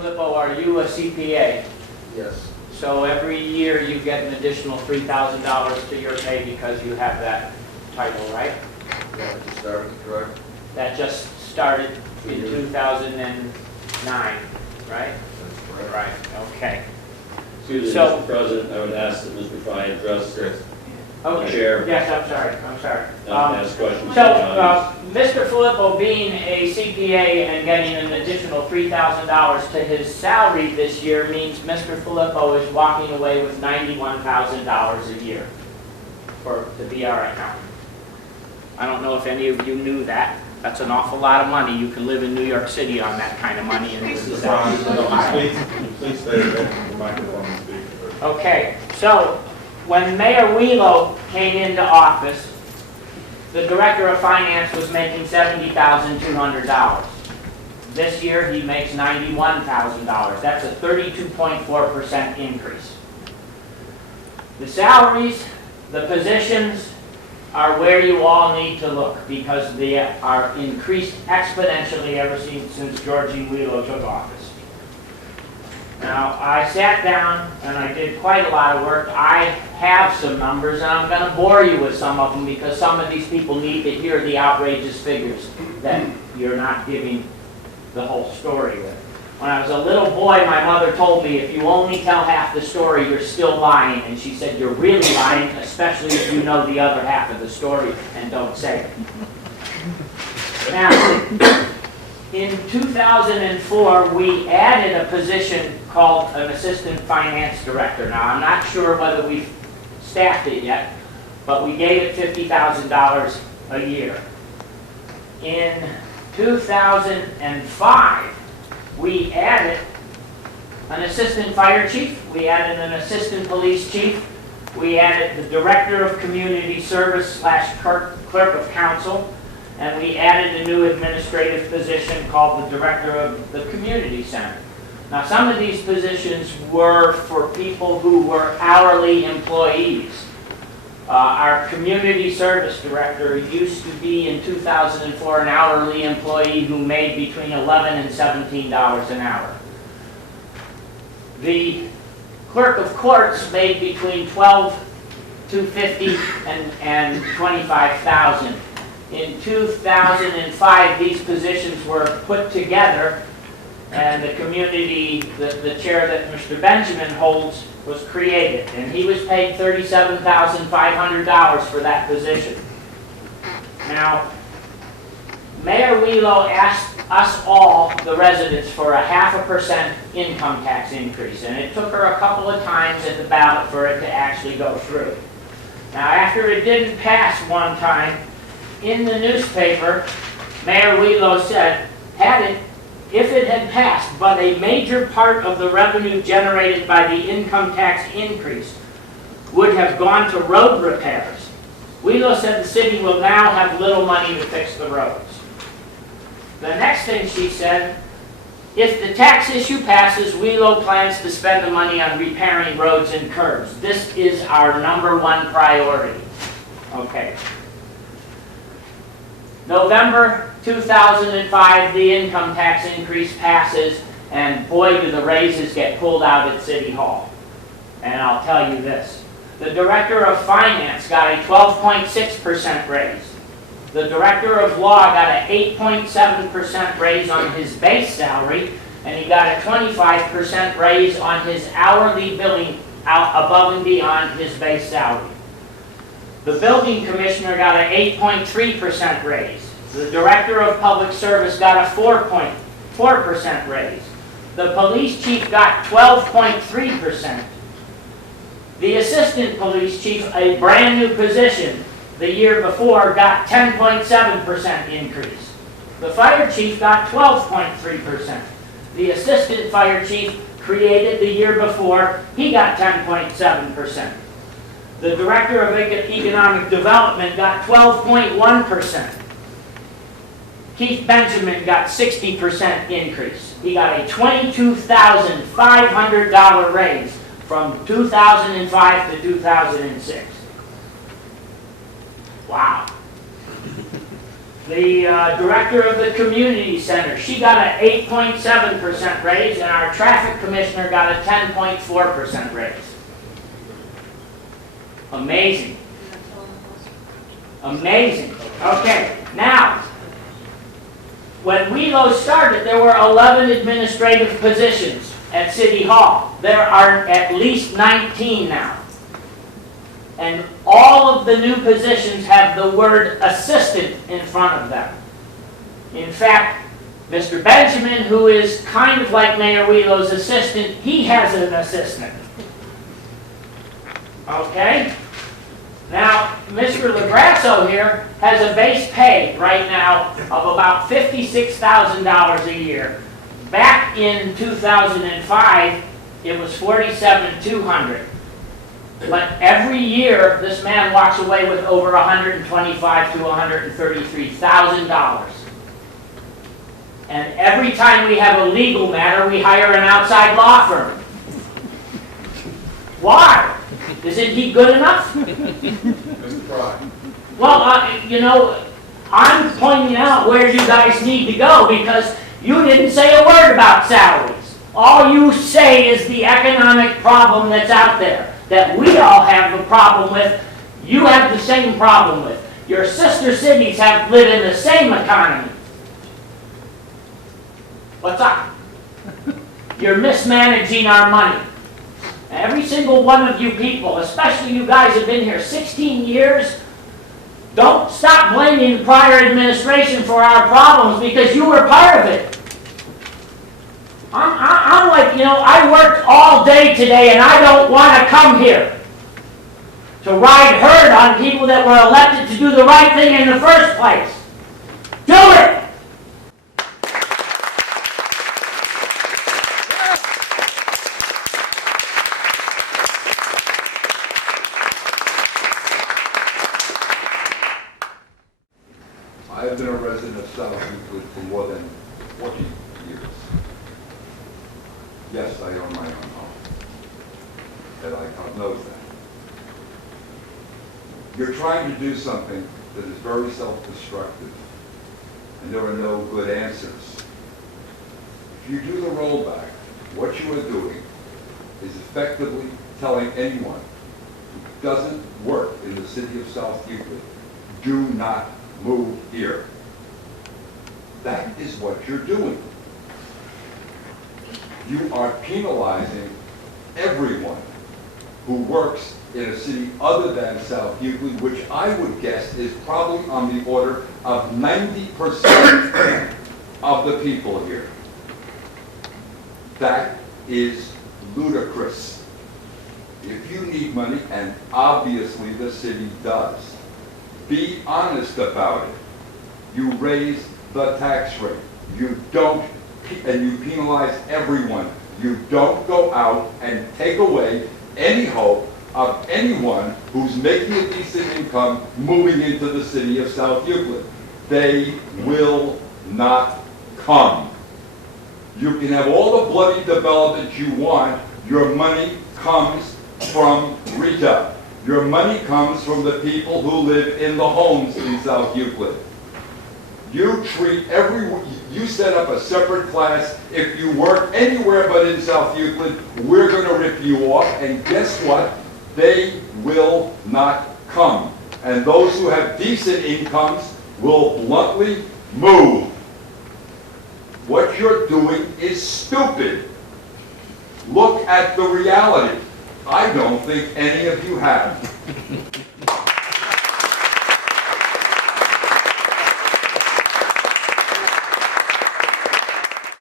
Filippo, are you a CPA? Yes. So every year you get an additional $3,000 to your pay because you have that title, right? Yeah, to start, correct? That just started in 2 years. 2009, right? That's correct. Right, okay. Excuse me, So- Mr. President, I would ask that Mr. Fry address Yes. Okay. Chair. Yes, I'm sorry. ask questions. So, to the audience. Mr. Filippo, being a CPA and getting an additional $3,000 to his salary this year means Mr. Filippo is walking away with $91,000 a year to be our accountant. I don't know if any of you knew that. That's an awful lot of money. You can live in New York City on that kind of money in this society. Please stay at the microphone and speak. Okay, so when Mayor Wheelo came into office, the Director of Finance was making $70,200. This year, he makes $91,000. That's a 32.4% increase. The salaries, the positions are where you all need to look because they are increased exponentially ever since Georgie Wheelo took office. Now, I sat down and I did quite a lot of work. I have some numbers and I'm going to bore you with some of them because some of these people need to hear the outrageous figures that you're not giving the whole story with. When I was a little boy, my mother told me, if you only tell half the story, you're still lying. And she said, you're really lying, especially if you know the other half of the story and don't say it. Now, in 2004, we added a position called an assistant finance director. Now, I'm not sure whether we've staffed it yet, but we gave it $50,000 a year. In 2005, we added an assistant fire chief, we added an assistant police chief, we added the director of community service / clerk of council, and we added a new administrative position called the director of the community center. Now, some of these positions were for people who were hourly employees. Our community service director used to be in 2004 an hourly employee who made between $11 and $17 an hour. The clerk of courts made between $12,250 and $25,000. In 2005, these positions were put together, and the community, the chair that Mr. Benjamin holds, was created, and he was paid $37,500 for that position. Now, Mayor Wheelo asked us all, the residents, for a 0.5% income tax increase, and it took her a couple of times at the ballot for it to actually go through. Now, after it didn't pass one time, in the newspaper, Mayor Wheelo said, if it had passed, but a major part of the revenue generated by the income tax increase would have gone to road repairs. Wheelo said the city will now have little money to fix the roads. The next thing she said, if the tax issue passes, Wheelo plans to spend the money on repairing roads and curbs. This is our #1 priority. Okay. November 2005, the income tax increase passes, and boy, do the raises get pulled out at City Hall. And I'll tell you this. The Director of Finance got a 12.6% raise. The Director of Law got an 8.7% raise on his base salary, and he got a 25% raise on his hourly billing above and beyond his base salary. The Building Commissioner got an 8.3% raise. The Director of Public Service got a 4.4% raise. The Police Chief got 12.3%. The Assistant Police Chief, a brand new position the year before, got 10.7% increase. The Fire Chief got 12.3%. The Assistant Fire Chief, created the year before, he got 10.7%. The Director of Economic Development got 12.1%. Keith Benjamin got 60% increase. He got a $22,500 raise from 2005 to 2006. Wow. The director of the community center, she got an 8.7% raise, and our traffic commissioner got a 10.4% raise. Amazing. Amazing. Okay, now, when WELO started, there were 11 administrative positions at City Hall. There are at least 19 now. And all of the new positions have the word assistant in front of them. In fact, Mr. Benjamin, who is kind of like Mayor WELO's assistant, he has an assistant. Okay? Now, Mr. LaGrasso here has a base pay right now of about $56,000 a year. Back in 2005, it was $47,200. But every year, this man walks away with over $125,000 to $133,000. And every time we have a legal matter, we hire an outside law firm. Why? Isn't he good enough? Mr. Fry. Well, you know, I'm pointing out where you guys need to go because you didn't say a word about salaries. All you say is the economic problem that's out there, that we all have a problem with, you have the same problem with. Your sister cities live in the same economy. What's up? You're mismanaging our money. Every single one of you people, especially you guys who have been here 16 years, don't stop blaming the prior administration for our problems because you were part of it. I'm like, you know, I worked all day today and I don't want to come here to ride herd on people that were elected to do the right thing in the first place. Do it! I have been a resident of South Euclid for more than 40 years. Yes, I own my own home. And God knows that. You're trying to do something that is very self-destructive, and there are no good answers. If you do the rollback, what you are doing is effectively telling anyone who doesn't work in the city of South Euclid, do not move here. That is what you're doing. You are penalizing everyone who works in a city other than South Euclid, which I would guess is probably on the order of 90% of the people here. That is ludicrous. If you need money, and obviously the city does, be honest about it. You raise the tax rate. You don't, and you penalize everyone. You don't go out and take away any hope of anyone who's making a decent income moving into the city of South Euclid. They will not come. You can have all the bloody development you want. Your money comes from retail. Your money comes from the people who live in the homes in South Euclid. You treat you set up a separate class. If you work anywhere but in South Euclid, we're going to rip you off, and guess what? They will not come. And those who have decent incomes will bluntly move. What you're doing is stupid. Look at the reality. I don't think any of you have.